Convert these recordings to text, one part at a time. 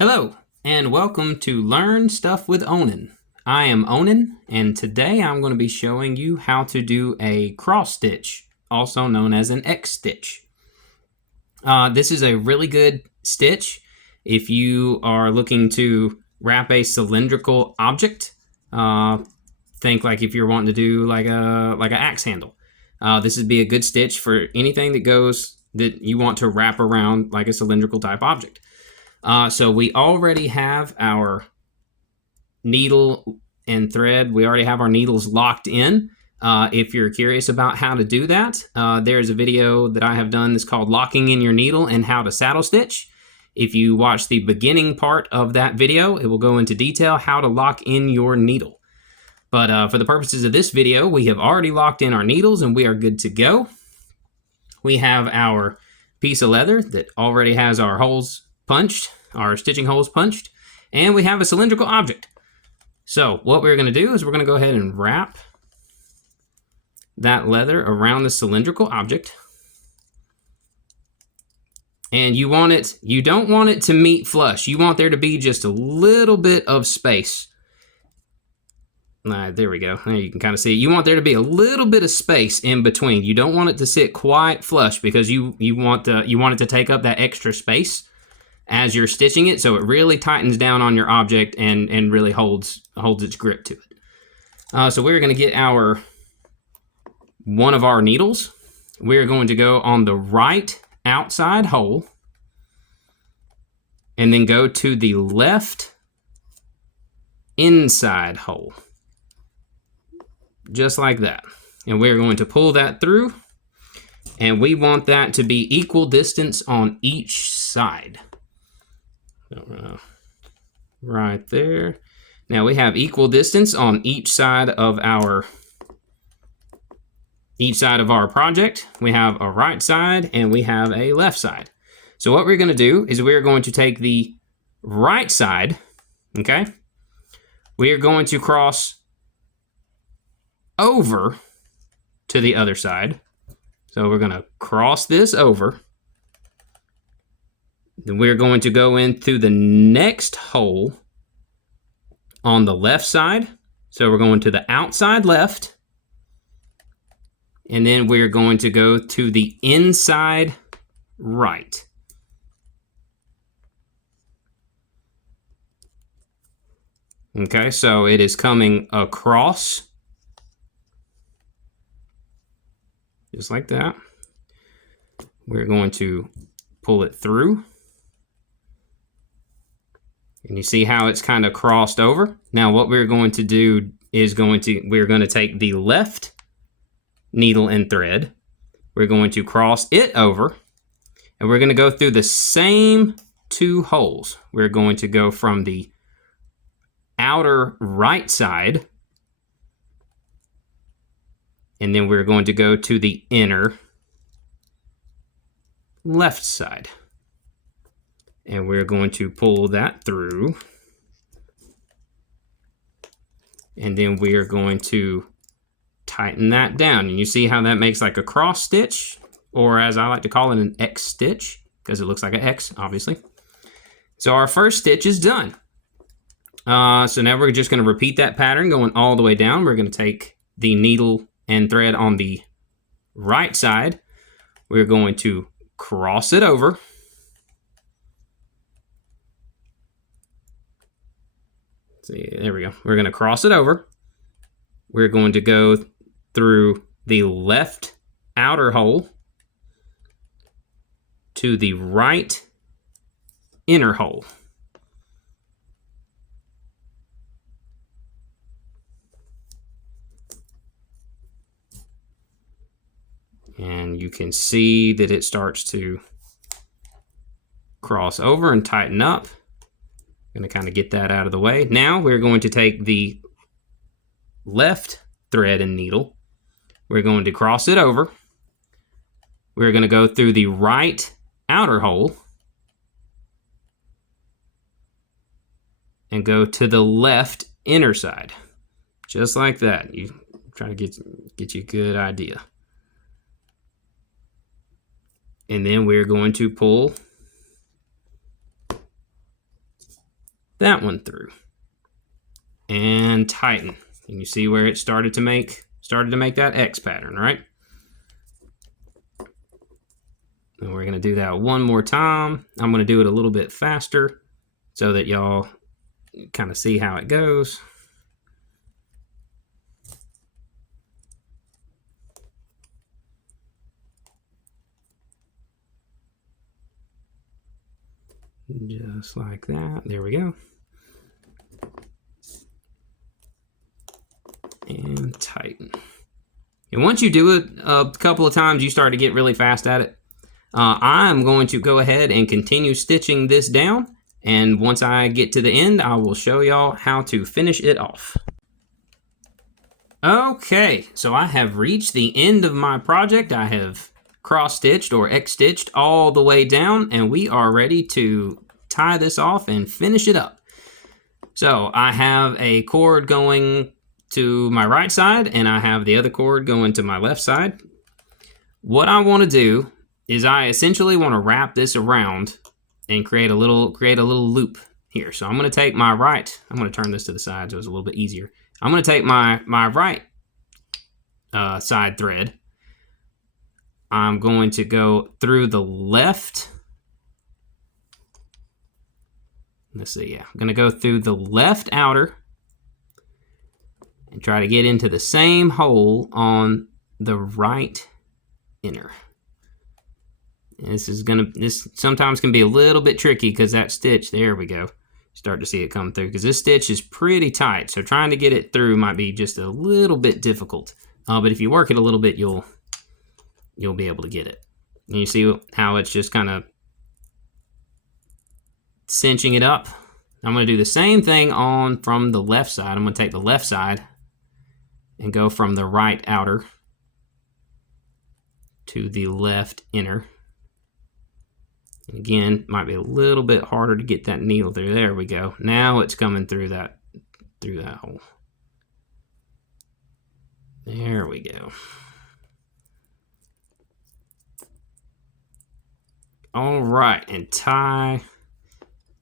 Hello, and welcome to Learn Stuff with Onen. I am Onen, and today I'm going to be showing you how to do a cross stitch, also known as an X stitch. This is a really good stitch if you are looking to wrap a cylindrical object. Think like if you're wanting to do like an axe handle. This would be a good stitch for anything that you want to wrap around like a cylindrical type object. So we already have our needle and thread. We already have our needles locked in. If you're curious about how to do that, there's a video that I have done that's called Locking in Your Needle and How to Saddle Stitch. If you watch the beginning part of that video, it will go into detail how to lock in your needle. But for the purposes of this video, we have already locked in our needles and we are good to go. We have our piece of leather that already has our holes punched, our stitching holes punched, and we have a cylindrical object. So what we're going to do is we're going to go ahead and wrap that leather around the cylindrical object. And you don't want it to meet flush. You want there to be just a little bit of space. There we go. There you can kind of see it. You want there to be a little bit of space in between. You don't want it to sit quite flush because you want it to take up that extra space as you're stitching it, so it really tightens down on your object and really holds its grip to it. So we're going to get one of our needles. We're going to go on the right outside hole and then go to the left inside hole. Just like that. And we're going to pull that through, and we want that to be equal distance on each side. Right there. Now we have equal distance on each side of our project. We have a right side and we have a left side. So what we're going to do is we're going to take the right side, okay? We are going to cross over to the other side. So we're going to cross this over. Then we're going to go into the next hole on the left side. So we're going to the outside left. And then we're going to go to the inside right. Okay, so it is coming across. Just like that. We're going to pull it through. And you see how it's kind of crossed over? Now what we're going to do is we're going to take the left needle and thread. We're going to cross it over. And we're going to go through the same two holes. We're going to go from the outer right side. And then we're going to go to the inner left side. And we're going to pull that through. And then we are going to tighten that down. And you see how that makes like a cross stitch, or as I like to call it, an X stitch, because it looks like an X, obviously. So our first stitch is done. So now we're just going to repeat that pattern going all the way down. We're going to take the needle and thread on the right side. We're going to cross it over. See, there we go. We're going to cross it over. We're going to go through the left outer hole to the right inner hole. And you can see that it starts to cross over and tighten up. Going to kind of get that out of the way. Now we're going to take the left thread and needle. We're going to cross it over. We're going to go through the right outer hole and go to the left inner side. Just like that. You try to get you a good idea. And then we're going to pull that one through. And tighten. And you see where it started to make that X pattern, right? And we're going to do that one more time. I'm going to do it a little bit faster so that y'all kind of see how it goes. Just like that. There we go. And tighten. And once you do it a couple of times, you start to get really fast at it. I'm going to go ahead and continue stitching this down. And once I get to the end, I will show y'all how to finish it off. Okay, so I have reached the end of my project. I have cross-stitched or X-stitched all the way down, and we are ready to tie this off and finish it up. So I have a cord going to my right side, and I have the other cord going to my left side. What I want to do is I essentially want to wrap this around and create a little loop here. So I'm going to take my right, I'm going to turn this to the side so it's a little bit easier. I'm going to take my right side thread. I'm going to go through the left. Let's see, yeah. I'm going to go through the left outer and try to get into the same hole on the right inner. This sometimes can be a little bit tricky because that stitch, there we go. Start to see it come through because this stitch is pretty tight. So trying to get it through might be just a little bit difficult. But if you work it a little bit, you'll be able to get it. And you see how it's just kind of cinching it up. I'm going to do the same thing from the left side. I'm going to take the left side and go from the right outer to the left inner. And again, might be a little bit harder to get that needle through. There we go. Now it's coming through that hole. There we go. All right, and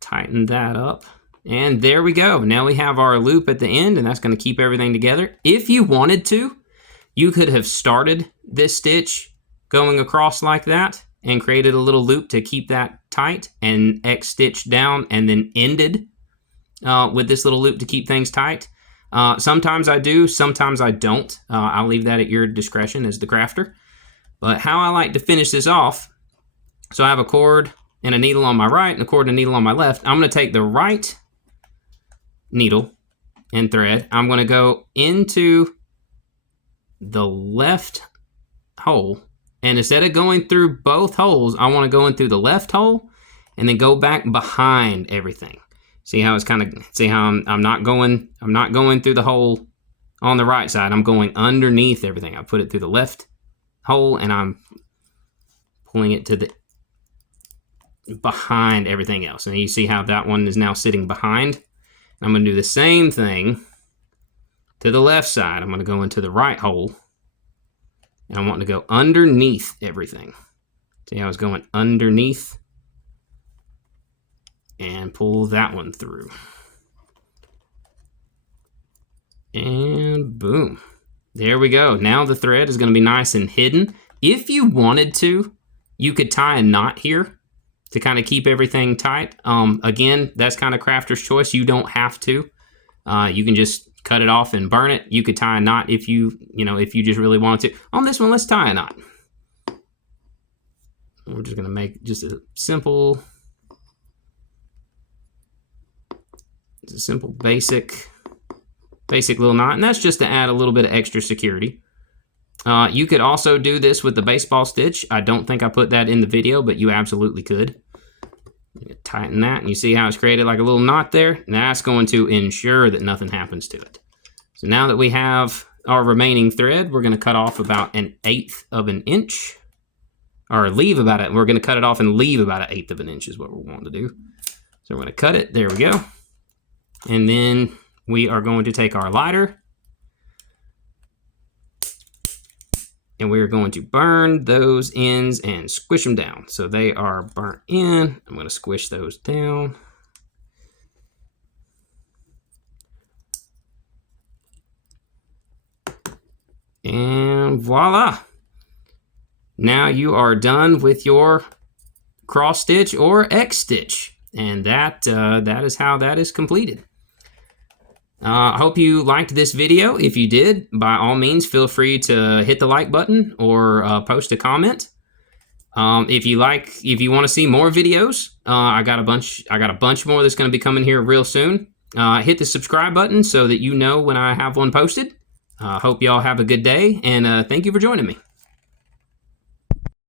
tighten that up. And there we go. Now we have our loop at the end, and that's going to keep everything together. If you wanted to, you could have started this stitch going across like that and created a little loop to keep that tight and X stitched down and then ended with this little loop to keep things tight. Sometimes I do, sometimes I don't. I'll leave that at your discretion as the crafter. But how I like to finish this off, so I have a cord and a needle on my right and a cord and a needle on my left. I'm going to take the right needle and thread. I'm going to go into the left hole. And instead of going through both holes, I want to go in through the left hole and then go back behind everything. See how it's see how I'm not going through the hole on the right side. I'm going underneath everything. I put it through the left hole and I'm pulling it to the behind everything else. And you see how that one is now sitting behind. I'm going to do the same thing to the left side. I'm going to go into the right hole. And I want to go underneath everything. See how it's going underneath? And pull that one through. And boom. There we go. Now the thread is going to be nice and hidden. If you wanted to, you could tie a knot here to kind of keep everything tight. Again, that's kind of crafter's choice. You don't have to. You can just cut it off and burn it. You could tie a knot if you just really want to. On this one, let's tie a knot. We're just gonna make just a simple basic little knot, and that's just to add a little bit of extra security. You could also do this with the baseball stitch. I don't think I put that in the video, but you absolutely could. Tighten that, and you see how it's created like a little knot there? And that's going to ensure that nothing happens to it. So now that we have our remaining thread, we're going to cut off about 1/8 of an inch. Or leave about it. We're going to cut it off and leave about 1/8 of an inch is what we're wanting to do. So we're going to cut it. There we go. And then we are going to take our lighter. And we're going to burn those ends and squish them down. So they are burnt in. I'm going to squish those down. And voila. Now you are done with your cross stitch or X stitch. And that is how that is completed. I hope you liked this video. If you did, by all means, feel free to hit the like button or post a comment. If you want to see more videos, I got a bunch more that's going to be coming here real soon. Hit the subscribe button so that you know when I have one posted. Hope y'all have a good day, and thank you for joining me.